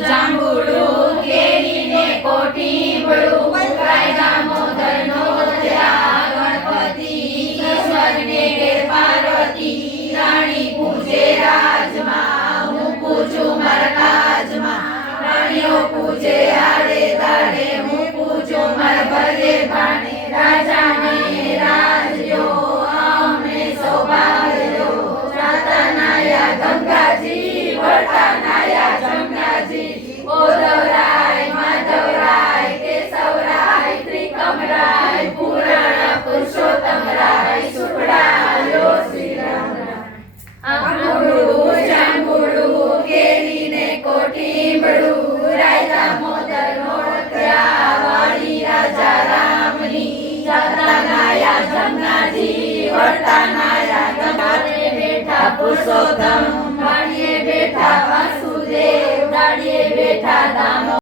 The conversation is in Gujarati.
જાંબુડું કેરીને કોઠીબડું મુકાય દામોદરનો ત્યાં ગણપતિ ઈશ્વરને ઘેર પાર્વતી રાણી પૂજે રાજમાં હું પૂજું મારા કાજમાં રાણીઓ પૂજે આડે દાડે હું પૂજું મારા ભરે ભાણે રાજાને રાજ્યો અમને સૌભાગ્યો જાતા નાયા ગંગાજી વળતા નાયા જમનાજી ઓદવરાય માધવરાય કેશવરાય ત્રિકમરાય પુરાણ પુરુષોત્તમરાય સુખડાયો શ્રી રામ આંબુડું જાંબુડું કેરીને કોઠીબડું રાય દામોદર નોળત્યા વાણી રાજા રામની જાતા નાયા જમનાજી વળતા નાયા ગંગાને બેઠા પુરુષોત્તમ વાણીએ બેઠા વાસુદેવ દાડીએ બેઠા દામો